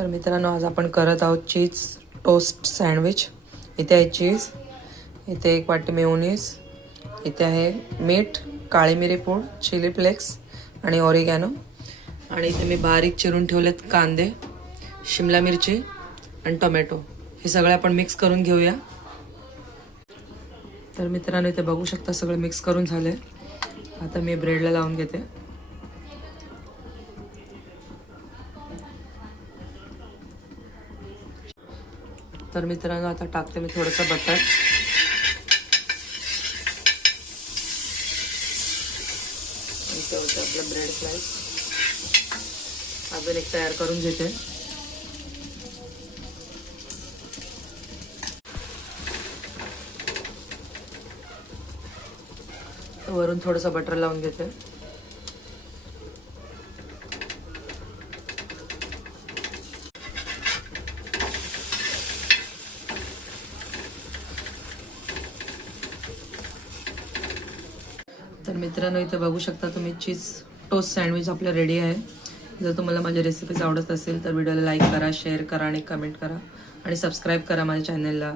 तर मित्रांनो, आज आपण करत आहोत चीज टोस्ट सँडविच। इथे आहे चीज, इथे एक वाटी मेयोनीज, इथे आहे मीठ, काळी मिरी पूड, चिली फ्लेक्स आणि ऑरिगॅनो, आणि इथे मी बारीक चिरून ठेवलेत कांदे, शिमला मिरची आणि टोमॅटो। हे सगळं आपण मिक्स करून घेऊया। तर मित्रांनो, इथे बघू शकता सगळं मिक्स करून झाले। आता मी ब्रेडला लावून घेते। तर मित्रांनो, आता टाकते मी थोडंसं बटर। इथे होतं आपलं ब्रेड स्लाइस। अजून एक तयार करून घेते। वरून थोडंसं बटर लावून घेते। तर मित्रांनो, इथे बघू शकता तुम्ही चीज टोस्ट सँडविच आपलं रेडी आहे। जर तुम्हाला माझी रेसिपीज आवडत असेल तर व्हिडिओला लाईक करा, शेअर करा आणि कमेंट करा आणि सबस्क्राईब करा माझ्या चॅनलला।